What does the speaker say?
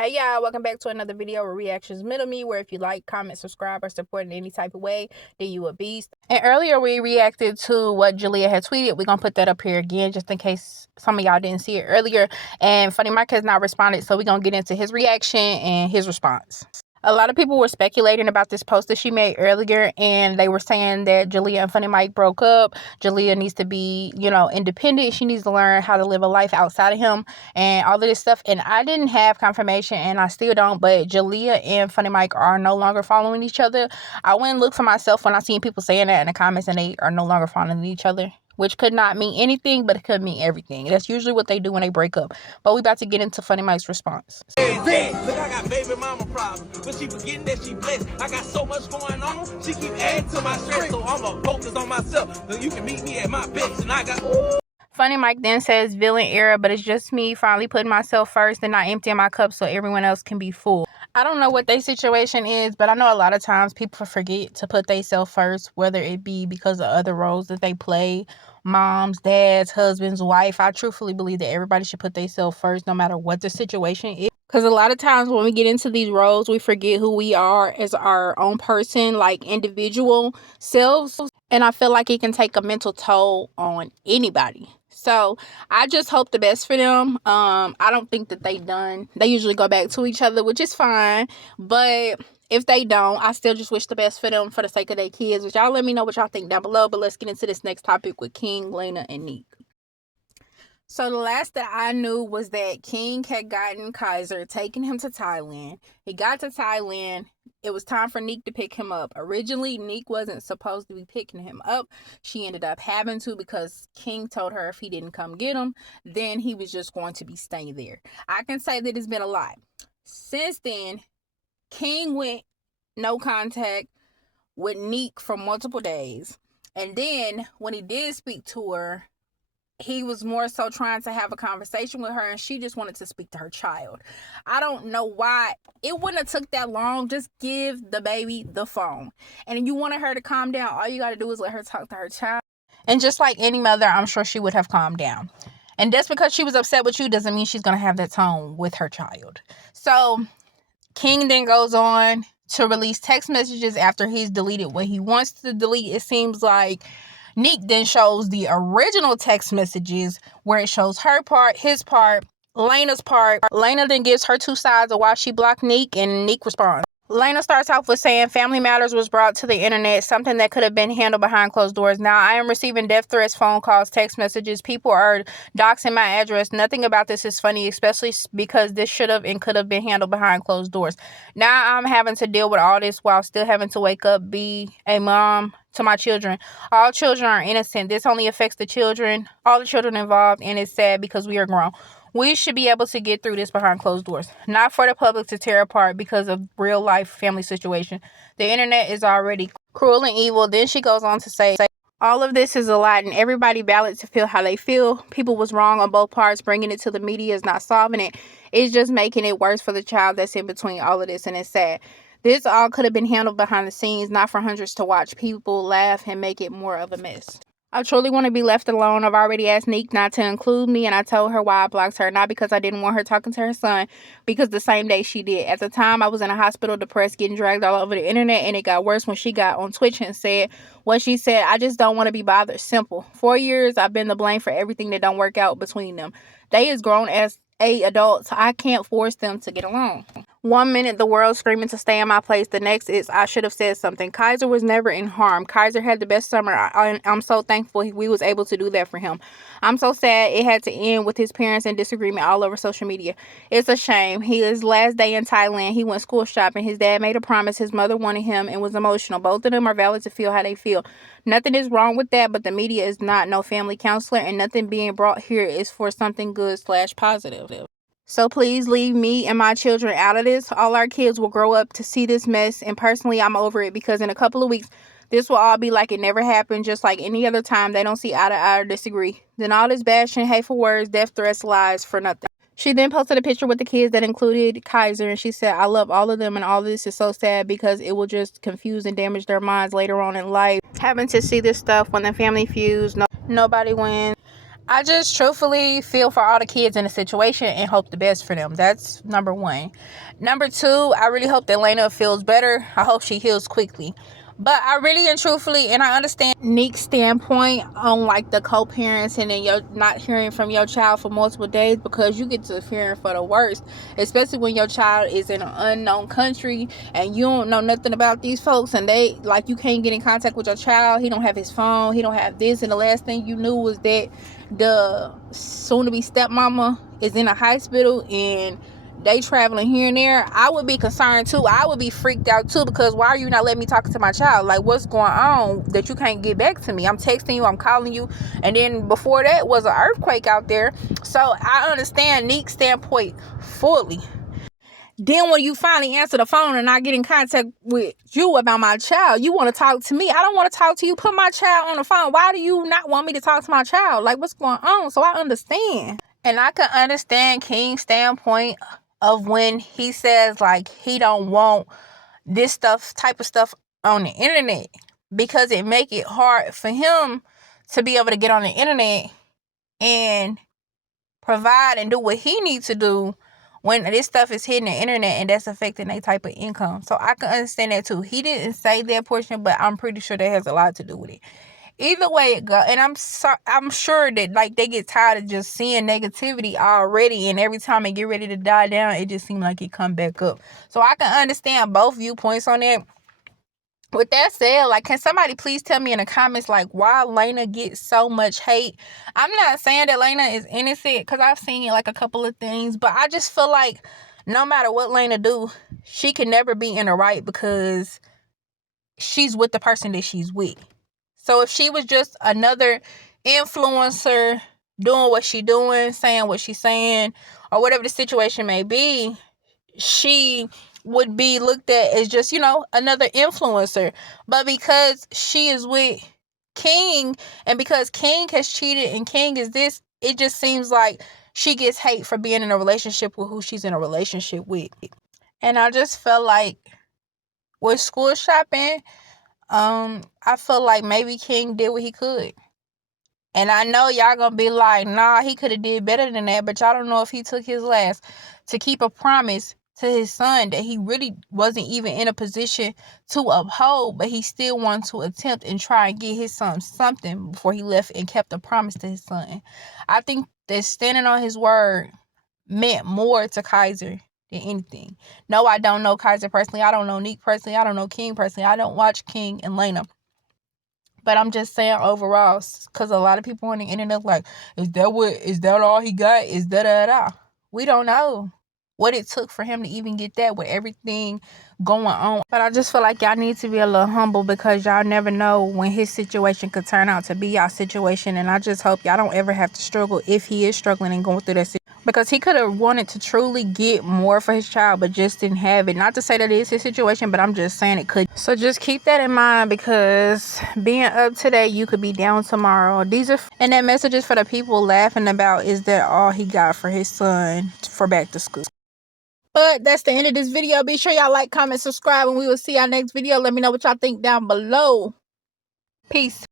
Hey y'all, welcome back to another video where reactions middle me, where if you like, comment, subscribe, or support in any type of way, then you a beast. And earlier we reacted to what Jaliyah had tweeted. We're gonna put that up here again just in case some of y'all didn't see it earlier. And Funny Mike has not responded, so we're gonna get into his reaction and his response. A lot of people were speculating about this post that she made earlier, and they were saying that Jaliyah and Funny Mike broke up. Jaliyah needs to be, independent. She needs to learn how to live a life outside of him and all of this stuff. And I didn't have confirmation, and I still don't, but Jaliyah and Funny Mike are no longer following each other. I went and looked for myself when I seen people saying that in the comments, and they are no longer following each other, which could not mean anything, but it could mean everything. That's usually what they do when they break up. But we about to get into Funny Mike's response. Look, I got baby mama problems, but she forgetting that she blessed. I got so much going on, she keep adding to my stress, so I'ma focus on myself. So you can meet me at my best, and I got. Funny Mike then says, villain era, but it's just me finally putting myself first and not emptying my cup so everyone else can be full. I don't know what their situation is, but I know a lot of times people forget to put themselves first, whether it be because of other roles that they play, moms, dads, husbands, wife. I truthfully believe that everybody should put themselves first no matter what the situation is. Because a lot of times when we get into these roles, we forget who we are as our own person, like individual selves. And I feel like it can take a mental toll on anybody. So I just hope the best for them. I don't think that they done. They usually go back to each other, which is fine. But if they don't, I still just wish the best for them for the sake of their kids. Which y'all let me know what y'all think down below. But let's get into this next topic with King, Lena, and Nique. So the last that I knew was that King had gotten Kaiser, taking him to Thailand. He got to Thailand. It was time for Nique to pick him up. Originally, Nique wasn't supposed to be picking him up. She ended up having to because King told her if he didn't come get him, then he was just going to be staying there. I can say that it's been a lot. Since then, King went no contact with Nique for multiple days. And then when he did speak to her, he was more so trying to have a conversation with her, and she just wanted to speak to her child. I don't know why. It wouldn't have took that long. Just give the baby the phone. And if you wanted her to calm down, all you got to do is let her talk to her child. And just like any mother, I'm sure she would have calmed down. And just because she was upset with you doesn't mean she's going to have that tone with her child. So King then goes on to release text messages after he's deleted what he wants to delete. It seems like Nique then shows the original text messages where it shows her part, his part, Lena's part. Lena then gives her two sides of why she blocked Nique, and Nique responds. Lena starts off with saying family matters was brought to the internet, something that could have been handled behind closed doors. Now I am receiving death threats, phone calls, text messages. People are doxing my address. Nothing about this is funny, especially because this should have and could have been handled behind closed doors. Now I'm having to deal with all this while still having to wake up, be a mom to my children. All children are innocent. This only affects the children, all the children involved, and it's sad because we are grown. We should be able to get through this behind closed doors, not for the public to tear apart because of real life family situation. The internet is already cruel and evil. Then she goes on to say, all of this is a lot, and everybody valid to feel how they feel. People was wrong on both parts. Bringing it to the media is not solving it. It's just making it worse for the child that's in between all of this, and it's sad. This all could have been handled behind the scenes, not for hundreds to watch people laugh and make it more of a mess. I truly want to be left alone. I've already asked Nique not to include me, and I told her why I blocked her. Not because I didn't want her talking to her son, because the same day she did. At the time, I was in a hospital, depressed, getting dragged all over the internet, and it got worse when she got on Twitch and said what she said. I just don't want to be bothered. Simple. 4 years, I've been the blame for everything that don't work out between them. They is grown as adults. I can't force them to get along. 1 minute the world's screaming to stay in my place. The next is I should have said something. Kaiser was never in harm. Kaiser had the best summer. I'm so thankful we was able to do that for him. I'm so sad it had to end with his parents in disagreement all over social media. It's a shame. His last day in Thailand, he went school shopping. His dad made a promise. His mother wanted him and was emotional. Both of them are valid to feel how they feel. Nothing is wrong with that, but the media is not no family counselor, and nothing being brought here is for something good/positive. So please leave me and my children out of this. All our kids will grow up to see this mess, and personally, I'm over it because in a couple of weeks, this will all be like it never happened, just like any other time they don't see eye to eye or disagree. Then all this bashing, hateful words, death threats, lies for nothing. She then posted a picture with the kids that included Kaiser, and she said, I love all of them, and all of this is so sad because it will just confuse and damage their minds later on in life. Having to see this stuff when the family feuds, nobody wins. I just truthfully feel for all the kids in the situation and hope the best for them. That's number one. Number two, I really hope that Lena feels better. I hope she heals quickly. But I really and truthfully, and I understand Nique's standpoint on like the co-parents and then you're not hearing from your child for multiple days, because you get to fearing for the worst, especially when your child is in an unknown country and you don't know nothing about these folks, and they like, you can't get in contact with your child. He don't have his phone, he don't have this, and the last thing you knew was that the soon-to-be stepmama is in a hospital and they traveling here and there. I would be concerned too. I would be freaked out too, because why are you not letting me talk to my child? Like, what's going on that you can't get back to me? I'm texting you, I'm calling you, and then before that was an earthquake out there. So I understand Nique's standpoint fully. Then when you finally answer the phone and I get in contact with you about my child, you want to talk to me. I don't want to talk to you. Put my child on the phone. Why do you not want me to talk to my child? Like, what's going on? So I understand. And I can understand King's standpoint of when he says like he don't want this type of stuff on the internet, because it make it hard for him to be able to get on the internet and provide and do what he needs to do when this stuff is hitting the internet and that's affecting their type of income. So I can understand that too. He didn't say that portion, but I'm pretty sure that has a lot to do with it. Either way it go, and I'm sure that like they get tired of just seeing negativity already, and every time it get ready to die down, it just seems like it come back up. So I can understand both viewpoints on that. With that said, like, can somebody please tell me in the comments like why Lena gets so much hate? I'm not saying that Lena is innocent, because I've seen like a couple of things, but I just feel like no matter what Lena do, she can never be in the right because she's with the person that she's with. So if she was just another influencer doing what she doing, saying what she's saying, or whatever the situation may be, she would be looked at as just, another influencer. But because she is with King, and because King has cheated and King is this, it just seems like she gets hate for being in a relationship with who she's in a relationship with. And I just felt like with school shopping, I feel like maybe King did what he could. And I know y'all gonna be like, nah, he could have did better than that, but y'all don't know if he took his last to keep a promise to his son that he really wasn't even in a position to uphold, but he still wanted to attempt and try and get his son something before he left and kept a promise to his son. I think that standing on his word meant more to Kaiser than anything. No, I don't know Kaiser personally. I don't know Nique personally. I don't know King personally. I don't watch King and Lena. But I'm just saying overall, because a lot of people on the internet like, is that all he got? Is that? We don't know what it took for him to even get that with everything going on. But I just feel like y'all need to be a little humble, because y'all never know when his situation could turn out to be y'all situation. And I just hope y'all don't ever have to struggle if he is struggling and going through that situation. Because he could have wanted to truly get more for his child, but just didn't have it. Not to say that it is his situation, but I'm just saying it could. So just keep that in mind, because being up today, you could be down tomorrow. And that message is for the people laughing about, is that all he got for his son for back to school? But that's the end of this video. Be sure y'all like, comment, subscribe, and we will see y'all next video. Let me know what y'all think down below. Peace.